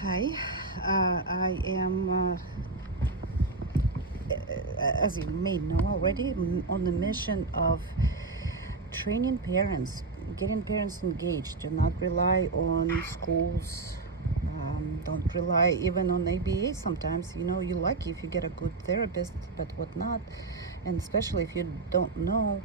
Hi, I am, as you may know already, on the mission of training parents, getting parents engaged. Do not rely on schools. Don't rely even on ABA sometimes. You know, you're lucky if you get a good therapist, but what not. And especially if you don't know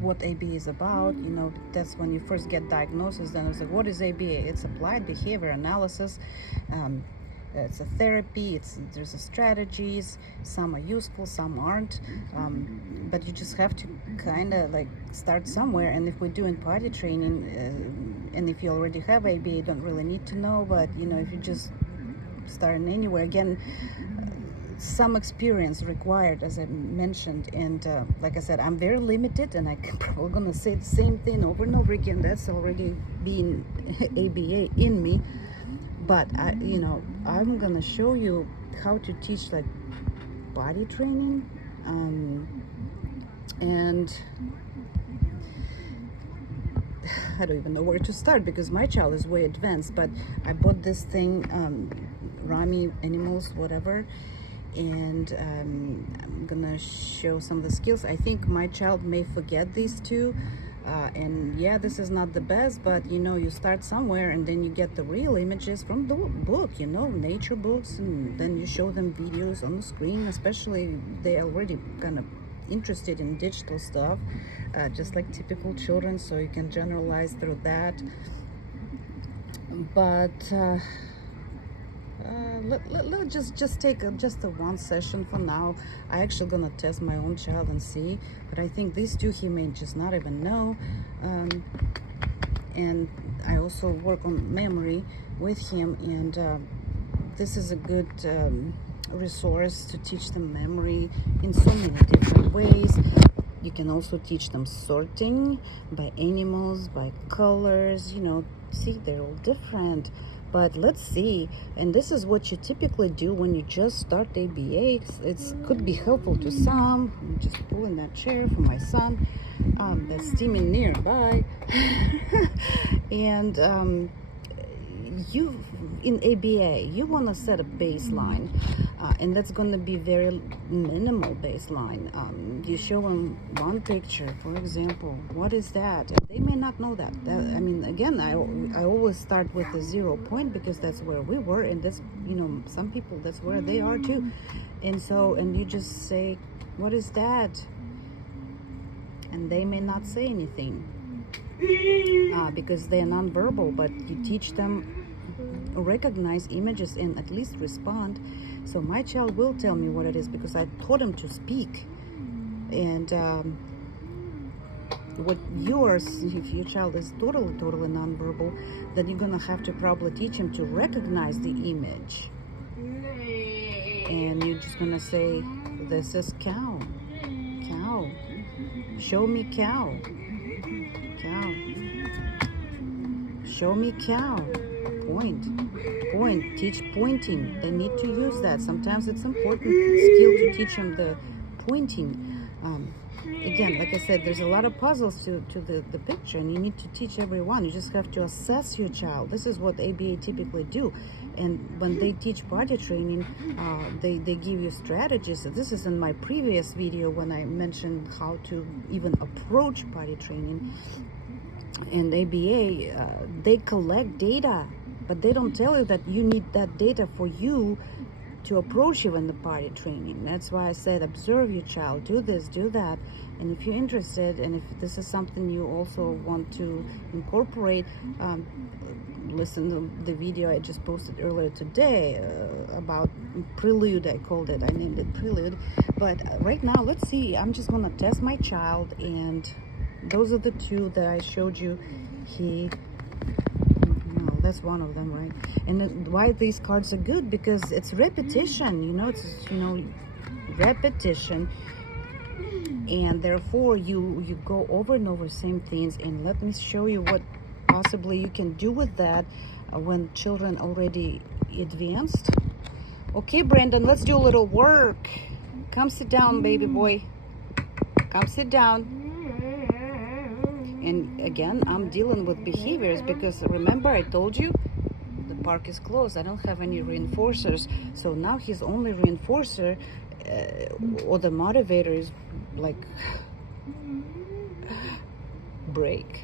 what ABA is about, you know, that's when you first get diagnosis. Then it's like, what is ABA? It's applied behavior analysis. It's a therapy. There's a strategies. Some are useful, some aren't. But you just have to kind of like start somewhere. And if we're doing potty training, and if you already have ABA, you don't really need to know. But you know, if you just starting anywhere, again, some experience required, as I mentioned. And like I said, I'm very limited, and I'm probably gonna say the same thing over and over again. That's already been ABA in me. But I'm gonna show you how to teach like body training, and I don't even know where to start because my child is way advanced. But I bought this thing, Rami Animals, whatever, and I'm gonna show some of the skills. I think my child may forget these two, and yeah, this is not the best, but you know, you start somewhere and then you get the real images from the book, you know, nature books, and then you show them videos on the screen. Especially they're already kind of interested in digital stuff, just like typical children, so you can generalize through that. But let's just take just a one session for now. I actually gonna test my own child and see, but I think these two he may just not even know. And I also work on memory with him, and this is a good resource to teach them memory in so many different ways. You can also teach them sorting by animals, by colors, you know. See, they're all different. But let's see, and this is what you typically do when you just start ABA. It could be helpful to some. I'm just pulling that chair for my son that's steaming nearby. And you, in ABA, you want to set a baseline, and that's going to be very minimal baseline. You show them one picture, for example. What is that? And they may not know that. I mean, again, I always start with the 0 point because that's where we were, and that's, you know, some people, that's where they are too. And so, and you just say, what is that? And they may not say anything because they're nonverbal, but you teach them recognize images and at least respond. So my child will tell me what it is because I taught him to speak. And what yours, if your child is totally nonverbal, then you're gonna have to probably teach him to recognize the image. And you're just gonna say, this is cow. Cow. Show me cow. Cow. Show me cow. Point. Teach pointing. They need to use that. Sometimes it's important skill to teach them the pointing. Again, like I said, there's a lot of puzzles to the picture, and you need to teach everyone. You just have to assess your child. This is what ABA typically do. And when they teach body training, they give you strategies. So this is in my previous video when I mentioned how to even approach body training. And ABA, they collect data, but they don't tell you that you need that data for you to approach even the body training. That's why I said observe your child, do this, do that. And if you're interested, and if this is something you also want to incorporate, listen to the video I just posted earlier today about prelude. I called it, I named it prelude. But right now, let's see, I'm just gonna test my child, and those are the two that I showed you. That's one of them, right? And why these cards are good, because it's repetition, you know, it's, you know, repetition, and therefore you go over and over same things. And let me show you what possibly you can do with that when children already advanced. Okay, Brandon, let's do a little work. Come sit down, baby boy. Come sit down. And again, I'm dealing with behaviors because remember I told you the park is closed. I don't have any reinforcers. So now his only reinforcer or the motivator is like break.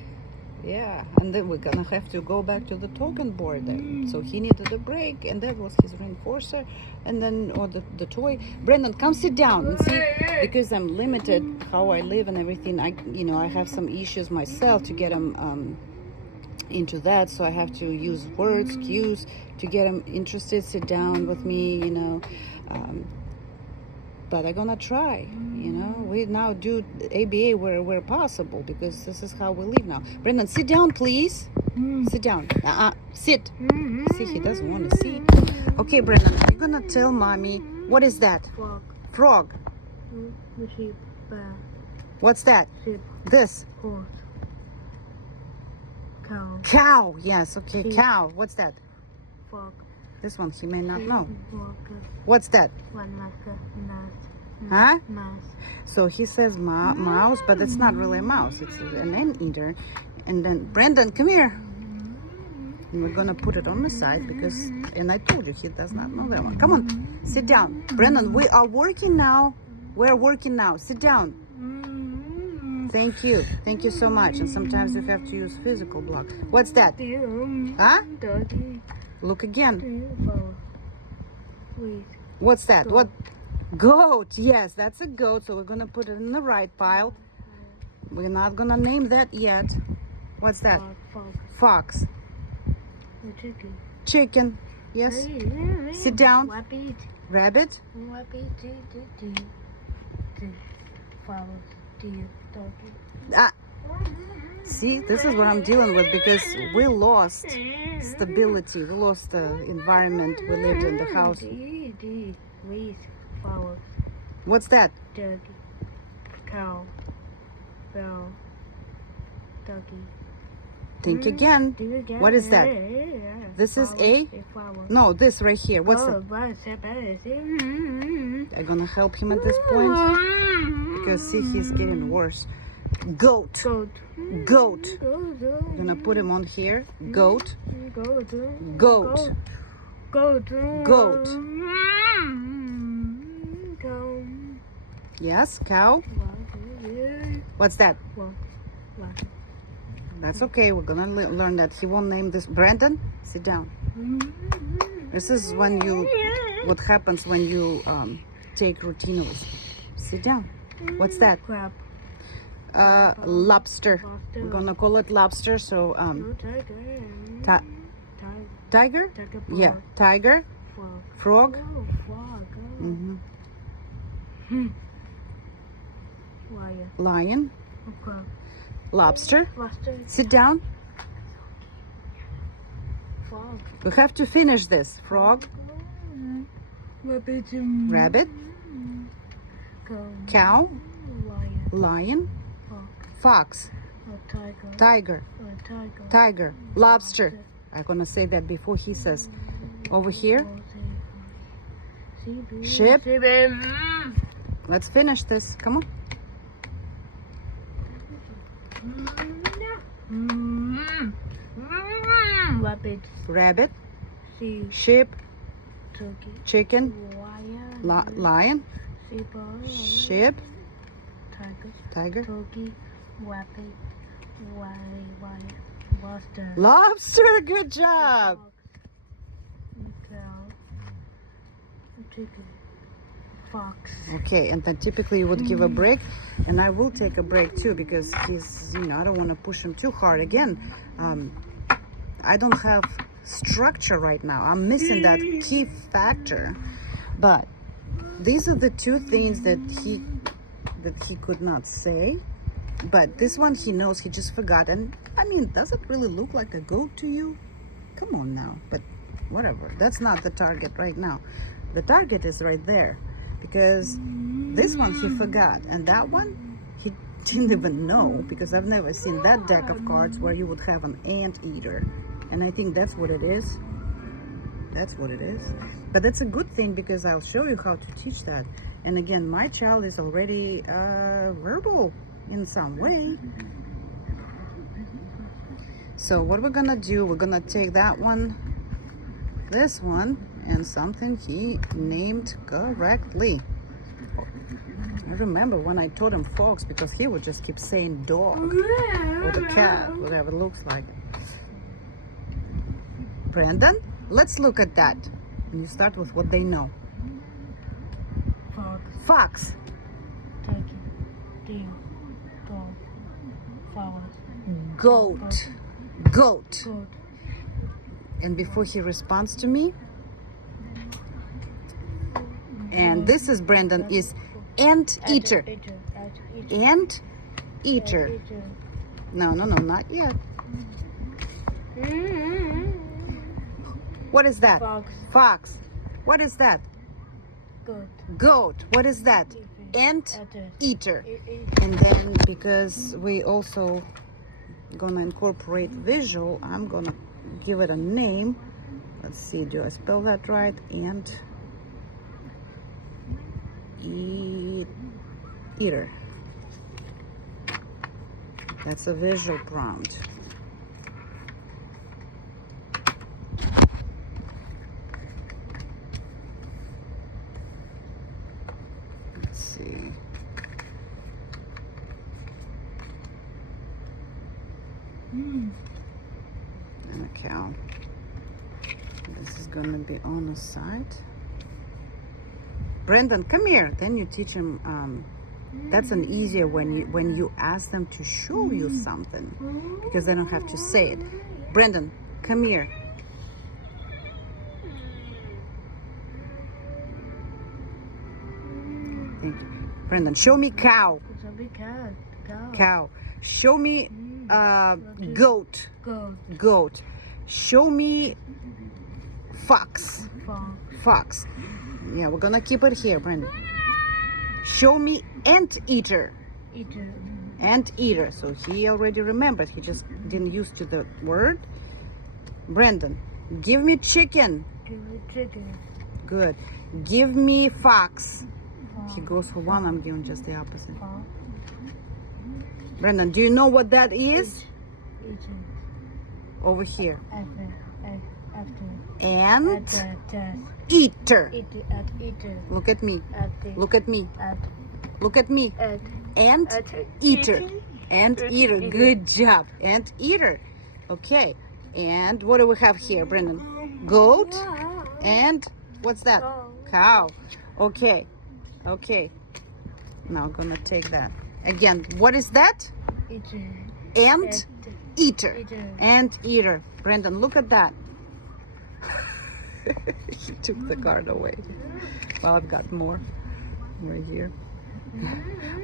Yeah, and then we're gonna have to go back to the token board then. So he needed a break, and that was his reinforcer, and then or the toy. Brandon, come sit down and see, because I'm limited how I live and everything. I have some issues myself to get him into that, so I have to use words, cues to get him interested. Sit down with me, but I'm gonna try. We now do ABA where possible, because this is how we live now. Brendan, sit down, please. Sit down. Sit. See, he doesn't want to sit. Okay, Brendan, are you gonna tell mommy what is that? Frog. Frog. Sheep. Bear. What's that? Sheep. This. Horse. Cow. Cow. Yes. Okay. Sheep. Cow. What's that? Frog. This one he may not know. Walker. What's that? One marker. Mouse. Huh? Mouse. So he says mouse, but it's not really a mouse. It's an anteater. And then, Brandon, come here. And we're gonna put it on the side because, and I told you, he does not know that one. Come on, sit down. Brandon, we are working now. We're working now. Sit down. Thank you. Thank you so much. And sometimes you have to use physical block. What's that? Huh? Doggy. Look again. Wait. What's that? Goat. What? Goat. Yes, that's a goat. So we're gonna put it in the right pile. We're not gonna name that yet. What's that? Fox. Chicken. Chicken. Yes. Sit down. Rabbit. Rabbit. Rabbit. Flower. Deer. Doggy. Ah. See, this is what I'm dealing with, because we lost stability. We lost the environment we lived in, the house. Wheat. Flowers. What's that? Doggy. Cow. Bell. Doggy. Think again. What is that? This is a? No, this right here. What's it? I'm gonna help him at this point, because see, he's getting worse. Goat. Goat. I'm gonna put him on here. Goat. Goat. Goat. Yes, cow. What's that? That's okay. We're gonna learn that. He won't name this. Brandon, sit down. This is what happens when you take routinos. Sit down. What's that? Crab. Lobster. We're gonna call it lobster. So tiger. Yeah, tiger. Frog. Lion. Lobster. Sit down. Frog. We have to finish this. Frog. Rabbit. Cow. Lion. Fox. Tiger. Tiger. Lobster. I'm gonna say that before he says. Over here. Sheep. Let's finish this. Come on. Rabbit. Sheep. Chicken. Lion. Sheep. Tiger. Lobster. Good job. Fox. Okay, and then typically you would give a break, and I will take a break too, because he's, I don't want to push him too hard. Again, I don't have structure right now. I'm missing that key factor. But these are the two things that he could not say. But this one he knows, he just forgot. And I mean, does it really look like a goat to you? Come on now. But whatever. That's not the target right now. The target is right there. Because this one he forgot, and that one he didn't even know, because I've never seen that deck of cards where you would have an anteater, and I think that's what it is. That's what it is. But that's a good thing, because I'll show you how to teach that. And again, my child is already verbal in some way. So what we're gonna do, we're gonna take that one, this one, and something he named correctly. I remember when I taught him fox, because he would just keep saying dog or the cat, whatever it looks like. Brandon, let's look at that. And you start with what they know. Fox. Fox. Turkey. Deer. Dog. Flower. Goat. Goat. Goat. And before he responds to me, and this is Brandon, is ant eater. Ant eater. No, not yet. What is that? Fox. Fox. What is that? Goat. Goat. What is that? Ant eater. Eater. And then, because we also gonna incorporate visual, I'm gonna give it a name. Let's see, do I spell that right? Ant eater. That's a visual prompt. Let's see. And a cow. This is gonna be on the side. Brendan, come here. Then you teach him. That's an easier when you ask them to show you something, because they don't have to say it. Brendan, come here. Thank you. Brendan, show me cow. It's a big cat. Cow. Cow. Show me goat. Goat. Goat. Show me fox. Fox. Fox. Yeah, we're gonna keep it here, Brendan. Show me ant eater. Eater. Ant eater. So he already remembered. He just didn't use to the word. Brendan, give me chicken. Give me chicken. Good. Give me fox. Fox. He goes for one. I'm giving just the opposite. Fox. Brendan, do you know what that is? Eating. Over here. After. Ant At eater. eater. Look at me. At the. Look at me. At. Look at me. At. Ant At eater. eating. Ant eater. Good job. Ant eater. Okay. And what do we have here, Brendan? Goat. And what's that? Cow. Okay. Okay. Now I'm gonna take that. Again, what is that? Eater. Ant eater. Eater. Ant eater. Brendan, look at that. He took the card away. Well, I've got more right here.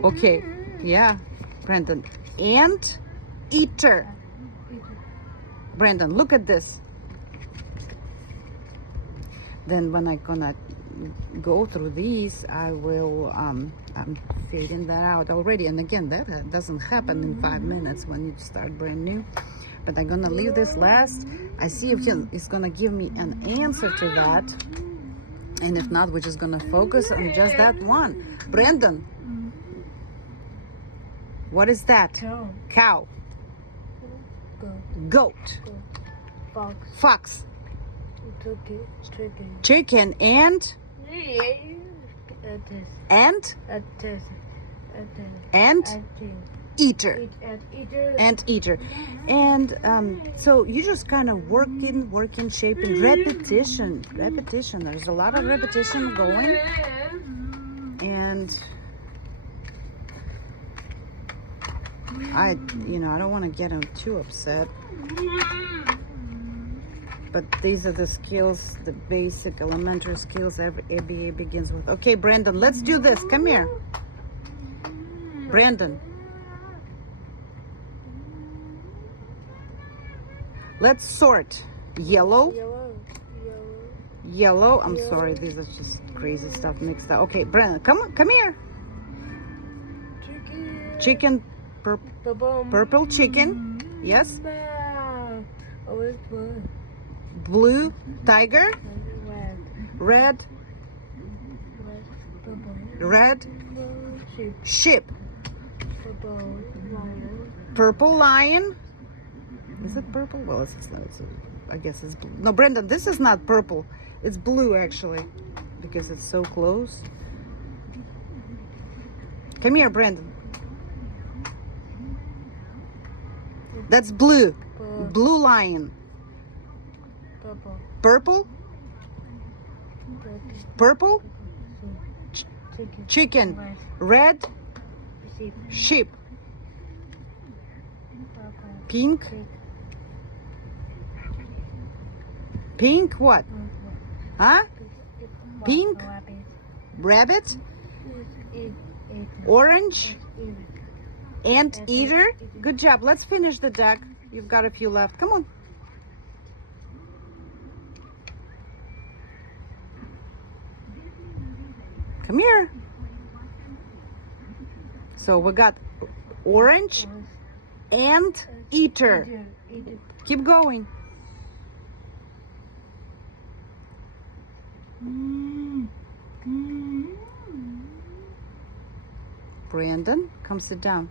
Okay. Yeah. Brendan. Ant eater. Brendan, look at this. Then when I'm gonna go through these, I will I'm fading that out already. And again, that doesn't happen in 5 minutes when you start brand new. But I'm gonna leave this last. I see if he's gonna give me an answer to that. And if not, we're just gonna focus on just that one. Brendan, what is that? Cow. Cow. Goat. Goat. Fox. Fox. Turkey. Chicken. Chicken. And At this. ant. At this. At this. Ant At this. eater. At eater. Ant eater. And so you just kind of working, shaping, repetition. There's a lot of repetition going. And I don't want to get him too upset. But these are the skills, the basic elementary skills every ABA begins with. Okay, Brandon, let's do this. Come here. Brandon. Let's sort. Yellow. Yellow. I'm sorry, these are just crazy stuff mixed up. Okay, Brandon, come here. Chicken. Purple chicken. Yes. Blue tiger. Red. Sheep. Purple lion. Is it purple? Well, I guess it's blue. No, Brendan, this is not purple. It's blue, actually, because it's so close. Come here, Brendan. That's blue. Blue lion. Purple. Purple? Purple? Chicken. Red? Sheep. Pink? Pink what? Huh? Pink? Rabbit? Orange? Ant eater? Good job. Let's finish the duck. You've got a few left. Come on. Come here. So we got orange, ant eater. Keep going. Brandon, come sit down.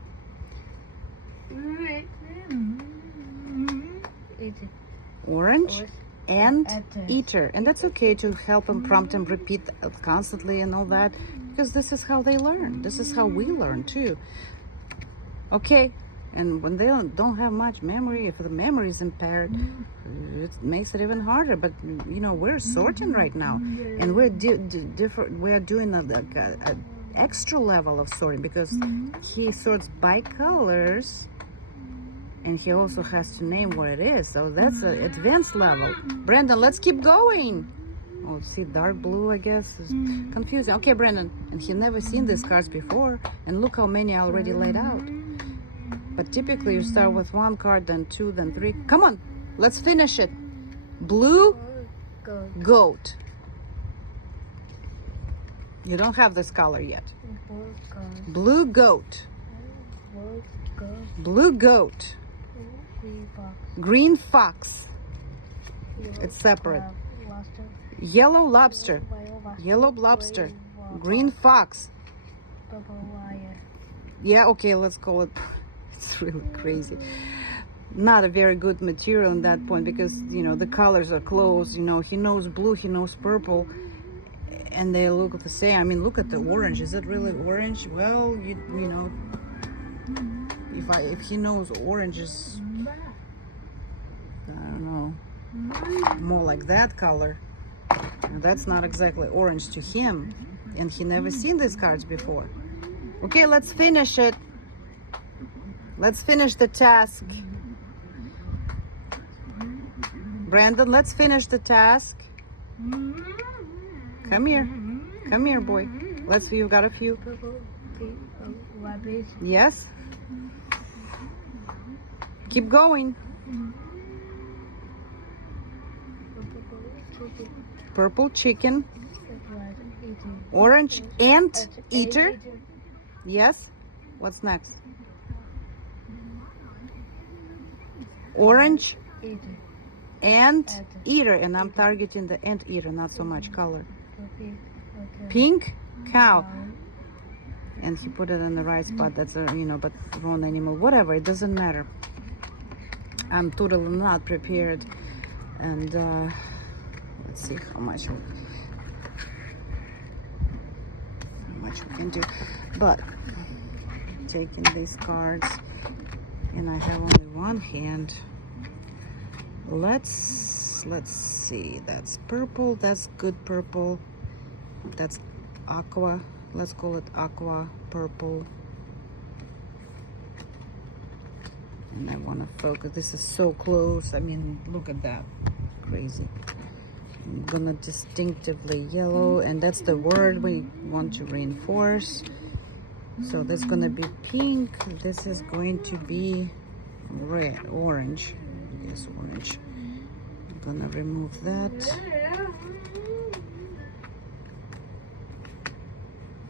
Orange, ant eater. And that's okay to help them, prompt them, repeat constantly and all that, because this is how they learn. This is how we learn too. Okay. And when they don't have much memory, if the memory is impaired, it makes it even harder. But you know, we're sorting right now, and we're different. We are doing a extra level of sorting, because he sorts by colors, and he also has to name what it is. So that's an advanced level. Brandon, let's keep going. Oh, see, dark blue, I guess, is confusing. Okay, Brandon, and he never seen these cards before, and look how many I already laid out. But typically you start with one card, then two, then three. Come on, let's finish it. Blue goat. You don't have this color yet. Blue goat. Blue goat. Green fox. It's separate. Yellow lobster. Yellow lobster. Green fox. Yeah, okay, let's call it. It's really crazy. Not a very good material in that point, because you know the colors are close. You know, he knows blue, he knows purple, and they look the same. I mean, look at the orange. Is it really orange? Well, you know, if he knows orange is, I don't know, more like that color. That's not exactly orange to him, and he never seen these cards before. Okay, let's finish it. Let's finish the task. Brandon, let's finish the task. Come here. Come here, boy. You've got a few. Yes. Keep going. Purple chicken. Orange ant eater. Yes. What's next? Orange ant eater, and I'm targeting the ant eater, not so much color. Pink cow, and he put it in the right spot. That's a, you know, but wrong animal. Whatever, it doesn't matter. I'm totally not prepared, and let's see how much we can do. But taking these cards, and I have only one hand. Let's see. That's purple. That's good purple. That's aqua. Let's call it aqua purple. And I want to focus. This is so close. I mean, look at that. Crazy. I'm gonna distinctively yellow, and that's the word we want to reinforce. So that's gonna be pink. This is going to be red, orange. Yes, orange. I'm gonna remove that.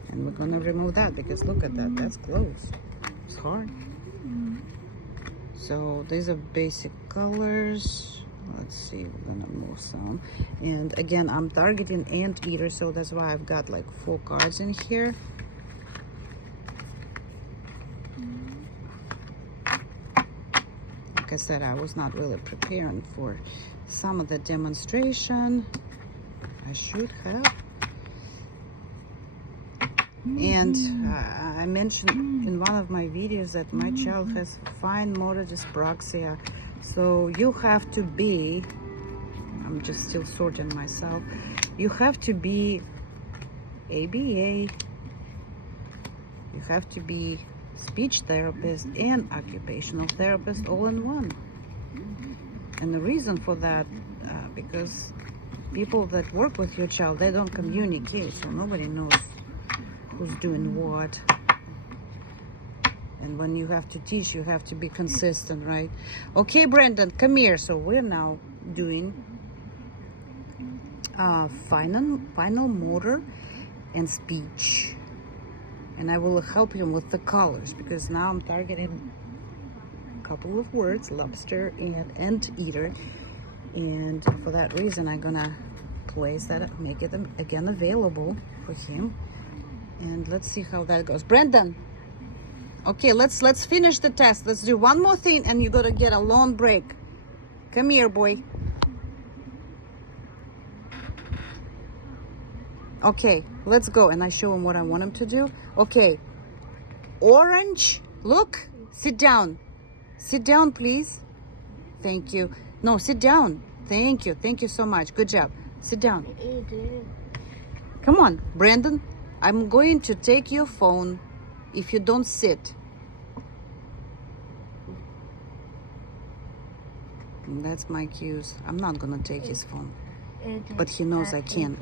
And we're gonna remove that, because look at that, that's close. It's hard. So these are basic colors. Let's see, we're gonna move some. And again, I'm targeting anteater, so that's why I've got like 4 cards in here. like I said, I was not really preparing for some of the demonstration. I should have. And I mentioned in one of my videos that my child has fine motor dyspraxia. So you have to be, I'm just still sorting myself, you have to be ABA, you have to be speech therapist and occupational therapist all in one. And the reason for that, because people that work with your child, they don't communicate, so nobody knows who's doing what. And when you have to teach, you have to be consistent, right? Okay, Brendan, come here. So we're now doing final motor and speech. And I will help him with the colors, because now I'm targeting a couple of words, lobster and anteater. And for that reason, I'm gonna place that, make it again available for him. And let's see how that goes. Brendan, okay, let's finish the test. Let's do one more thing, and you gotta get a long break. Come here, boy. Okay, let's go. And I show him what I want him to do. Okay, orange. Look, sit down. Sit down, please. Thank you. No, sit down. Thank you. Thank you so much. Good job. Sit down. Come on, Brandon. I'm going to take your phone if you don't sit. And that's my cues. I'm not gonna take his phone, but he knows I can.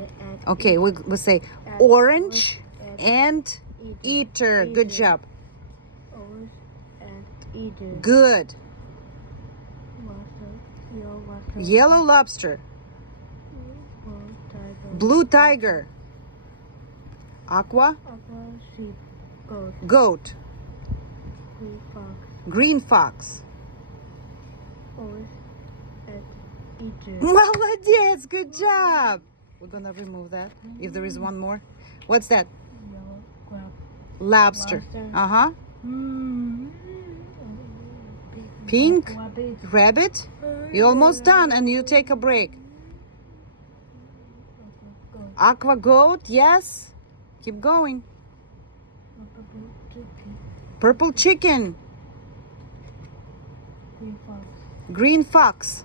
Okay, we say orange and eater. Good job. Good. Yellow lobster. Blue tiger. Aqua. Sheep. Goat. Green fox. Молодец, good job. We're gonna remove that if there is one more. What's that? Lobster. Uh-huh. Pink rabbit. You're almost done, and you take a break. Aqua goat, yes. Keep going. Purple chicken. Green fox.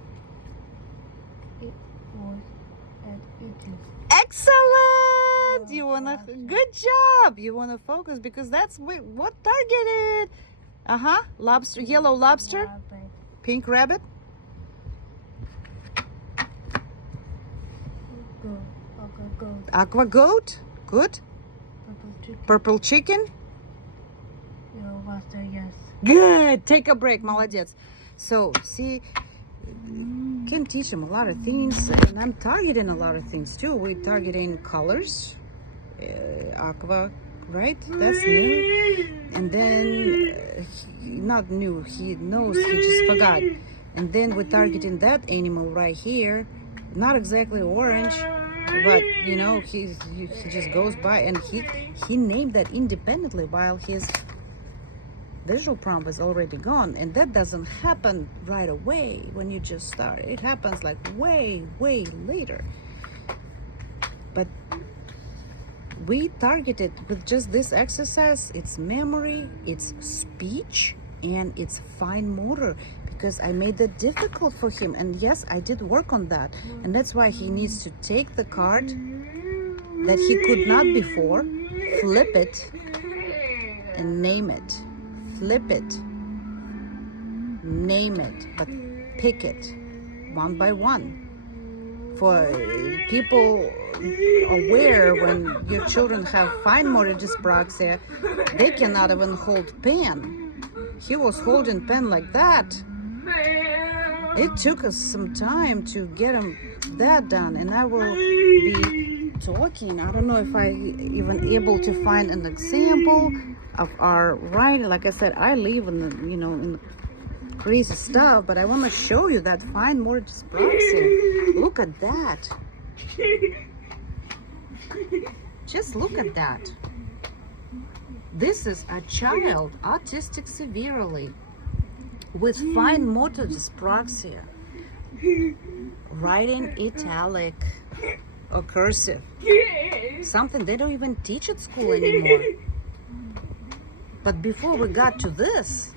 Excellent! You wanna, good job. You wanna focus, because that's what targeted. Uh-huh. Lobster, yellow lobster. Pink rabbit. Aqua goat. Good. Purple chicken. Yes. Good. Take a break. Молодец. So, see, can teach him a lot of things, and I'm targeting a lot of things too. We're targeting colors, aqua, right? That's new. And then, not new, he knows, he just forgot. And then we're targeting that animal right here. Not exactly orange, but you know, he just goes by, and he named that independently while his visual prompt is already gone. And that doesn't happen right away when you just start. It happens like way later. But we targeted with just this exercise, it's memory, it's speech, and it's fine motor, because I made that difficult for him. And yes, I did work on that, and that's why he needs to take the card that he could not before, flip it, and name it. Flip it, name it, but pick it one by one. For people aware, when your children have fine motor dyspraxia, they cannot even hold pen. He was holding pen like that. It took us some time to get him that done, and I will be talking. I don't know if I even able to find an example of our writing. Like I said, I live in the, you know, in the crazy stuff, but I want to show you that fine motor dyspraxia. Look at that. Just look at that. This is a child, autistic severely. with fine motor dyspraxia, writing italic or cursive, something they don't even teach at school anymore. But before we got to this,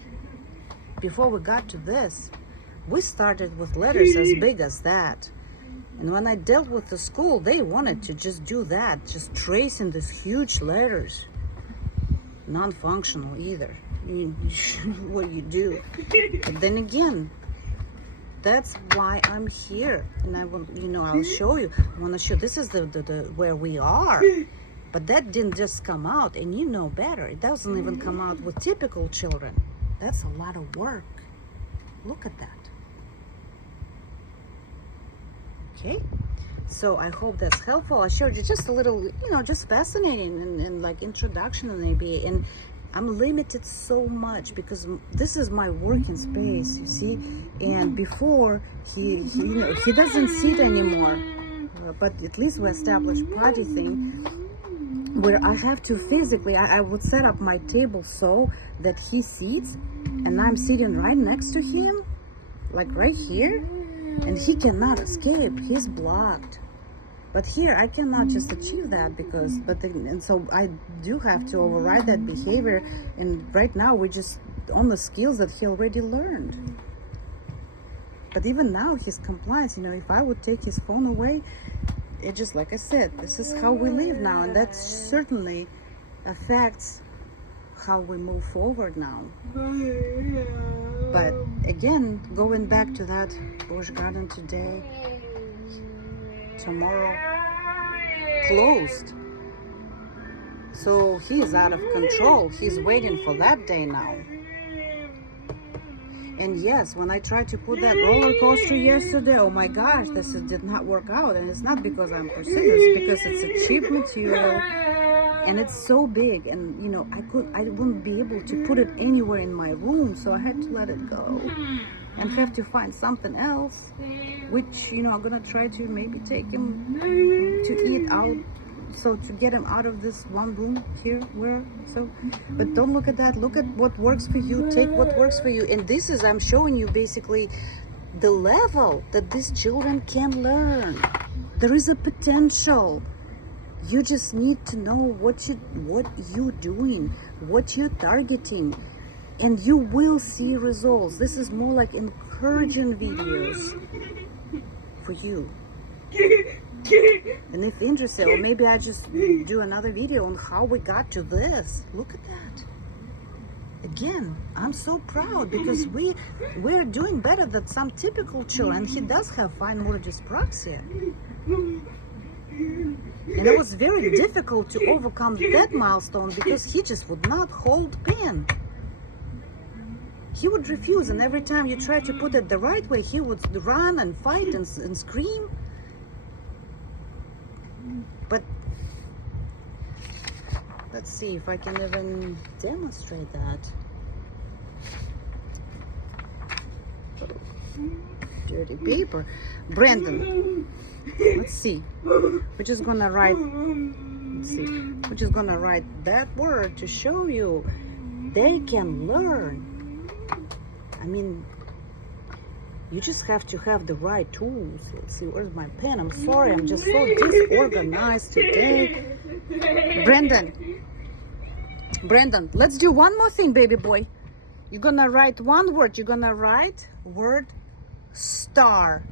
we started with letters as big as that. And when I dealt with the school, they wanted to just do that, just tracing these huge letters. Non-functional either. What do you do? But then again, that's why I'm here. And I will, I'll show you. I want to show, this is the where we are. But that didn't just come out, and you know better. It doesn't even come out with typical children. That's a lot of work. Look at that. Okay, so I hope that's helpful. I showed you just a little, just fascinating and like introduction in ABA. And I'm limited so much because this is my working space, you see. And before he doesn't sit anymore. But at least we established party thing where I have to physically, I would set up my table so that he sits and I'm sitting right next to him, like right here. And he cannot escape. He's blocked. But here I cannot just achieve that and so I do have to override that behavior. And right now we're just on the skills that he already learned. But even now his compliance, if I would take his phone away, it just, like I said, this is how we live now, and that certainly affects how we move forward now. But again, going back to that bush garden today, tomorrow closed. So he is out of control. He's waiting for that day now. And yes, when I tried to put that roller coaster yesterday, oh my gosh, did not work out. And it's not because I'm persistent, it's because it's a cheap material. And it's so big, and I wouldn't be able to put it anywhere in my room, so I had to let it go and have to find something else, which I'm gonna try to maybe take him to eat out, so to get him out of this one room here. But don't look at that. Look at what works for you. Take what works for you. And this is, I'm showing you basically the level that these children can learn. There is a potential. You just need to know what you're doing, what you're targeting, and you will see results. This is more like encouraging videos for you. And if interested, or maybe I just do another video on how we got to this. Look at that. Again, I'm so proud because we're doing better than some typical children. He does have fine motor dyspraxia. And it was very difficult to overcome that milestone because he just would not hold pen. He would refuse, and every time you try to put it the right way, he would run and fight and scream. But let's see if I can even demonstrate that. Dirty paper. Brandon, let's see. We're just gonna write, we're just gonna write that word to show you they can learn. I mean, you just have to have the right tools. Let's see, where's my pen? I'm sorry, I'm just so disorganized today. Brandon, let's do one more thing, baby boy. You're gonna write one word. You're gonna write word star.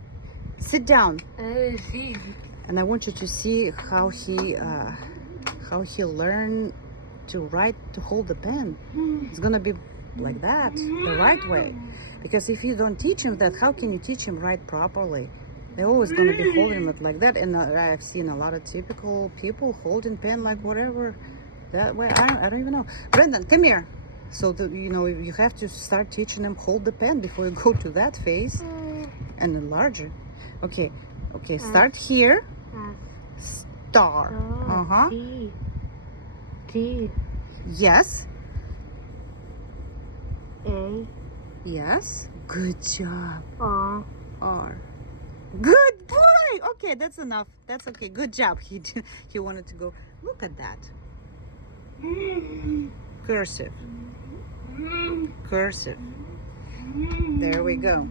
Sit down. And I want you to see how he learned to write, to hold the pen. It's gonna be like that, the right way. Because if you don't teach him that, how can you teach him write properly? They're always gonna be holding it like that. And I've seen a lot of typical people holding pen like whatever, that way. I don't even know. Brendan, come here. So you have to start teaching them hold the pen before you go to that phase and enlarge it. Okay, start here. Star. T. Yes. A. Yes. Good job. R. Good boy. Okay, that's enough. That's okay. Good job. He wanted to go. Look at that. Cursive. There we go.